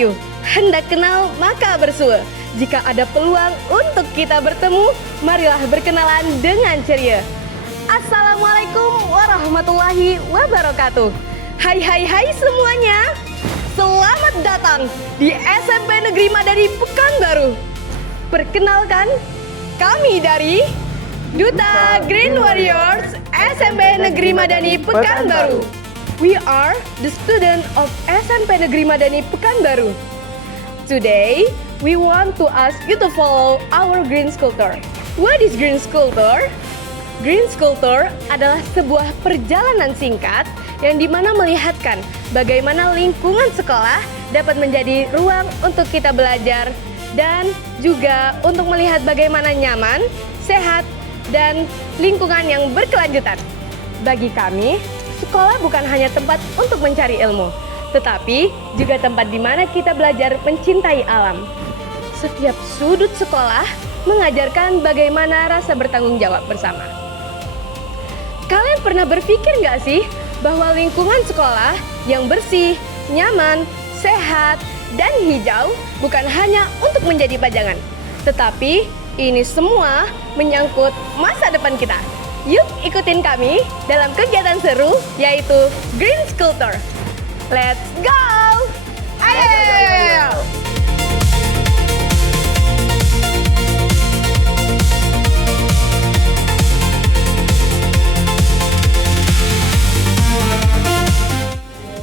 Ayo, hendak kenal maka bersua. Jika ada peluang untuk kita bertemu, marilah berkenalan dengan ceria. Assalamualaikum warahmatullahi wabarakatuh. Hai semuanya. Selamat datang di SMP Negeri Madani Pekanbaru. Perkenalkan, kami dari Duta Green Warriors SMP Negeri Madani Pekanbaru. We are the student of SMP Negeri Madani Pekanbaru. Today, we want to ask you to follow our green sculpture. What is green sculpture? Green sculpture adalah sebuah perjalanan singkat yang dimana melihatkan bagaimana lingkungan sekolah dapat menjadi ruang untuk kita belajar dan juga untuk melihat bagaimana nyaman, sehat, dan lingkungan yang berkelanjutan. Bagi kami, sekolah bukan hanya tempat untuk mencari ilmu, tetapi juga tempat di mana kita belajar mencintai alam. Setiap sudut sekolah mengajarkan bagaimana rasa bertanggung jawab bersama. Kalian pernah berpikir nggak sih bahwa lingkungan sekolah yang bersih, nyaman, sehat, dan hijau bukan hanya untuk menjadi pajangan, tetapi ini semua menyangkut masa depan kita. Yuk ikutin kami dalam kegiatan seru yaitu Green Sculpture. Let's go! Ayo!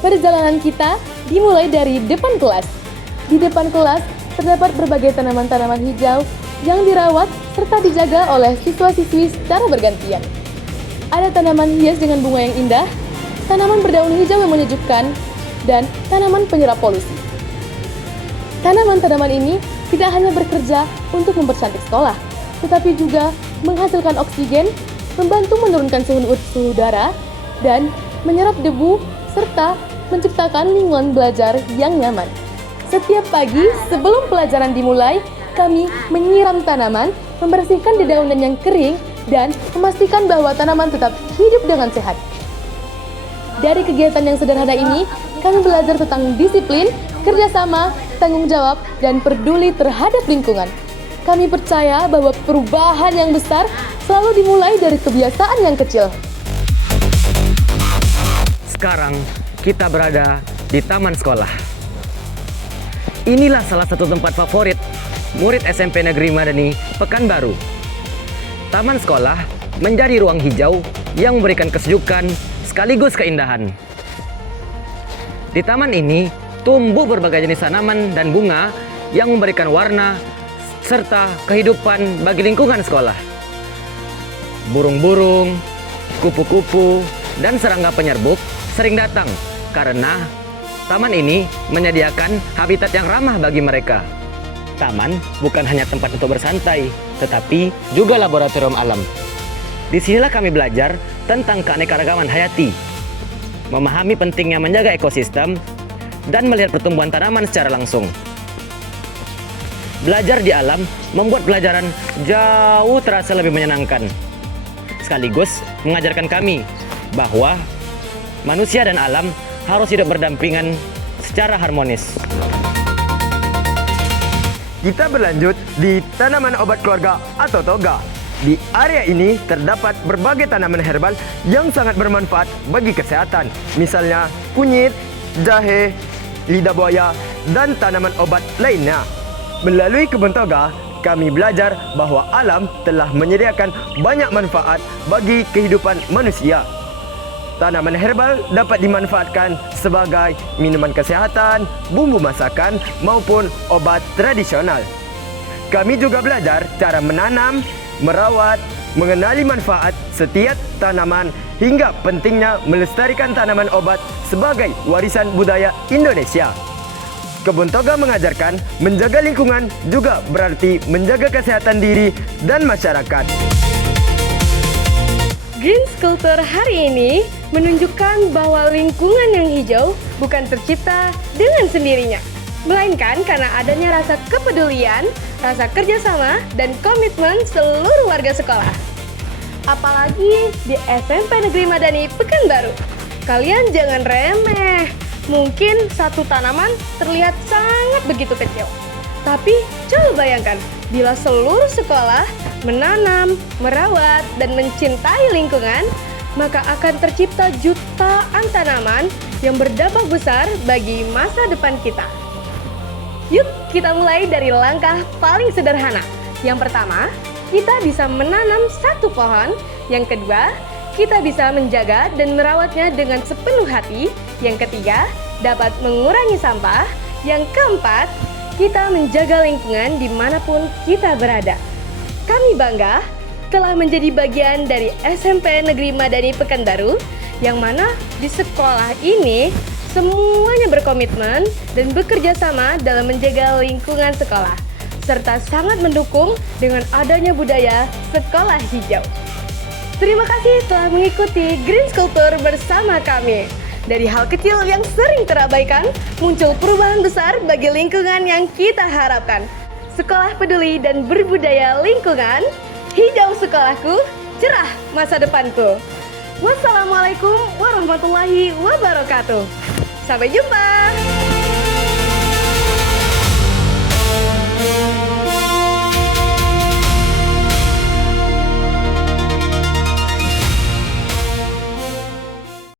Perjalanan kita dimulai dari depan kelas. Di depan kelas terdapat berbagai tanaman-tanaman hijau yang dirawat serta dijaga oleh siswa-siswi secara bergantian. Ada tanaman hias dengan bunga yang indah, tanaman berdaun hijau yang menyejukkan, dan tanaman penyerap polusi. Tanaman-tanaman ini tidak hanya bekerja untuk mempercantik sekolah, tetapi juga menghasilkan oksigen, membantu menurunkan suhu udara, dan menyerap debu, serta menciptakan lingkungan belajar yang nyaman. Setiap pagi sebelum pelajaran dimulai, kami menyiram tanaman, membersihkan dedaunan yang kering, dan memastikan bahwa tanaman tetap hidup dengan sehat. Dari kegiatan yang sederhana ini, kami belajar tentang disiplin, kerjasama, tanggung jawab, dan peduli terhadap lingkungan. Kami percaya bahwa perubahan yang besar selalu dimulai dari kebiasaan yang kecil. Sekarang kita berada di taman sekolah. Inilah salah satu tempat favorit murid SMP Negeri Madani Pekanbaru. Taman sekolah menjadi ruang hijau yang memberikan kesejukan sekaligus keindahan. Di taman ini tumbuh berbagai jenis tanaman dan bunga yang memberikan warna serta kehidupan bagi lingkungan sekolah. Burung-burung, kupu-kupu, dan serangga penyerbuk sering datang karena taman ini menyediakan habitat yang ramah bagi mereka. Taman bukan hanya tempat untuk bersantai, tetapi juga laboratorium alam. Disinilah kami belajar tentang keanekaragaman hayati, memahami pentingnya menjaga ekosistem, dan melihat pertumbuhan tanaman secara langsung. Belajar di alam membuat pelajaran jauh terasa lebih menyenangkan, sekaligus mengajarkan kami bahwa manusia dan alam harus hidup berdampingan secara harmonis. Kita berlanjut di tanaman obat keluarga atau toga. Di area ini terdapat berbagai tanaman herbal yang sangat bermanfaat bagi kesehatan. Misalnya kunyit, jahe, lidah buaya, dan tanaman obat lainnya. Melalui kebun toga, kami belajar bahwa alam telah menyediakan banyak manfaat bagi kehidupan manusia. Tanaman herbal dapat dimanfaatkan sebagai minuman kesehatan, bumbu masakan, maupun obat tradisional. Kami juga belajar cara menanam, merawat, mengenali manfaat setiap tanaman, hingga pentingnya melestarikan tanaman obat sebagai warisan budaya Indonesia. Kebun toga mengajarkan menjaga lingkungan juga berarti menjaga kesehatan diri dan masyarakat. Green Sculpture hari ini menunjukkan bahwa lingkungan yang hijau bukan tercipta dengan sendirinya, melainkan karena adanya rasa kepedulian, rasa kerjasama, dan komitmen seluruh warga sekolah. Apalagi di SMP Negeri Madani Pekanbaru. Kalian jangan remeh, Mungkin satu tanaman terlihat sangat begitu kecil. Tapi coba bayangkan, bila seluruh sekolah menanam, merawat, dan mencintai lingkungan, maka akan tercipta jutaan tanaman yang berdampak besar bagi masa depan kita. Yuk, kita mulai dari langkah paling sederhana. Yang pertama, kita bisa menanam satu pohon. Yang kedua, kita bisa menjaga dan merawatnya dengan sepenuh hati. Yang ketiga, dapat mengurangi sampah. Yang keempat, kita menjaga lingkungan dimanapun kita berada. Kami bangga telah menjadi bagian dari SMP Negeri Madani Pekanbaru, yang mana di sekolah ini semuanya berkomitmen dan bekerja sama dalam menjaga lingkungan sekolah, serta sangat mendukung dengan adanya budaya sekolah hijau. Terima kasih telah mengikuti Green Culture bersama kami. Dari hal kecil yang sering terabaikan, muncul perubahan besar bagi lingkungan yang kita harapkan. Sekolah peduli dan berbudaya lingkungan, hijau sekolahku, cerah masa depanku. Wassalamualaikum warahmatullahi wabarakatuh. Sampai jumpa.